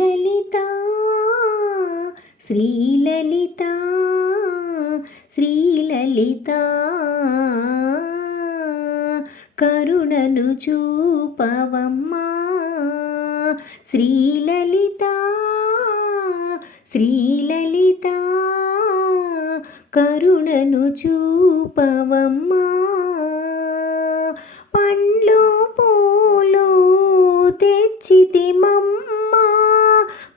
శ్రీలలిత శ్రీలలిత శ్రీలలిత కరుణను చూపవమ్మా శ్రీలలిత శ్రీలలిత కరుణను చూపవమ్మా పండ్లు పూలు తెచ్చితిమమ్మా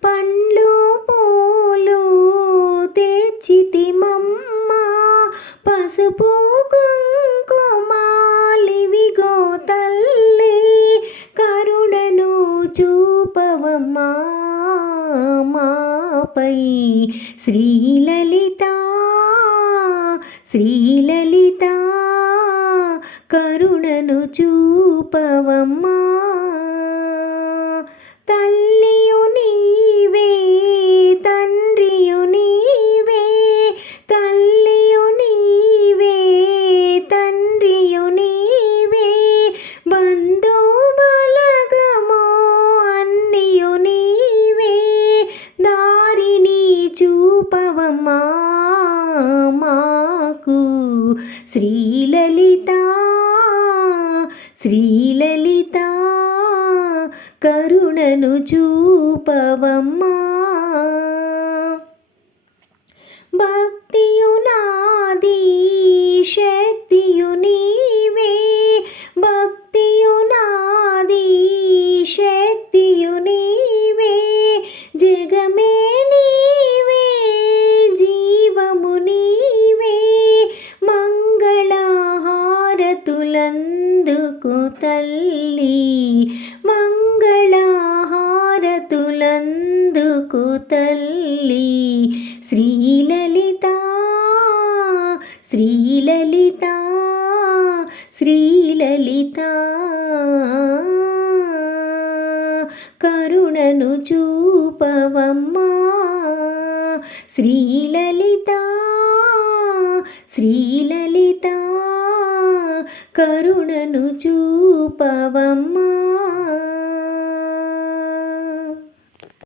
పండ్లు పూలు తెచ్చితిమమ్మా పసుపు కుంకుమాలివిగో తల్లి కరుణను చూపవమ్మా మాపై శ్రీలలిత శ్రీలలిత కరుణను చూపవమ్మా తల్లియు నీవే తండ్రియు నీవే తల్లియు నీవే తండ్రియు నీవే బంధు బలగమో అన్నియు నీవే దారిని చూపవమ్మా మాకు శ్రీలలిత శ్రీలలిత కరుణను చూపవమ్మా భక్తియు నాది శక్తియు నీవే భక్తియు నాది శక్తియు నీవే జగమే నీవే జీవము నీవే మంగళహారతులందుకు తల్లి మంగళహారతులందుకు తల్లి శ్రీలలిత శ్రీలలిత శ్రీలలిత కరుణను చూపవమ్మా శ్రీలలిత శ్రీలలిత కరుణను చూపవమ్మా